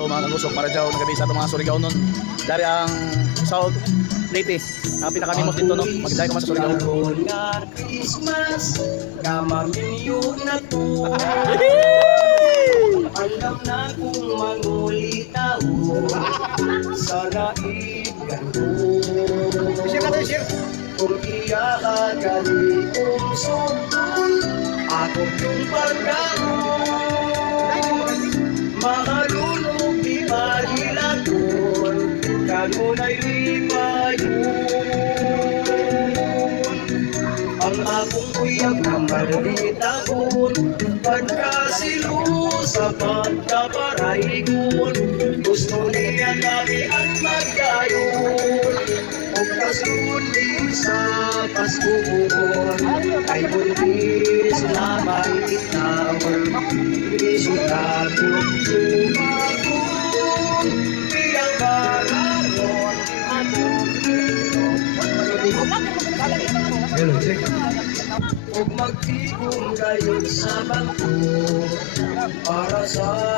Ito mga kagusok para daw nagabi sa mga Surigao nun. Dari ang South Leyte. Ang pinakanimos dito no. Magdaya ka man sa Surigao. Christmas Gamaminyo na to Alam na kung mangulita o Sa raig ganto Kung iya ka galikong sundon Ako yung pagkaon Kanunay lipayon Ang akong uyag na malitabon Pagkasilo sa pagkaparaigon Gusto niya kami at magkayon O kasunin sa Paskukon Ay buntis na may itawan Isulat yung Huwag magtigong kayo sa bangko Para sa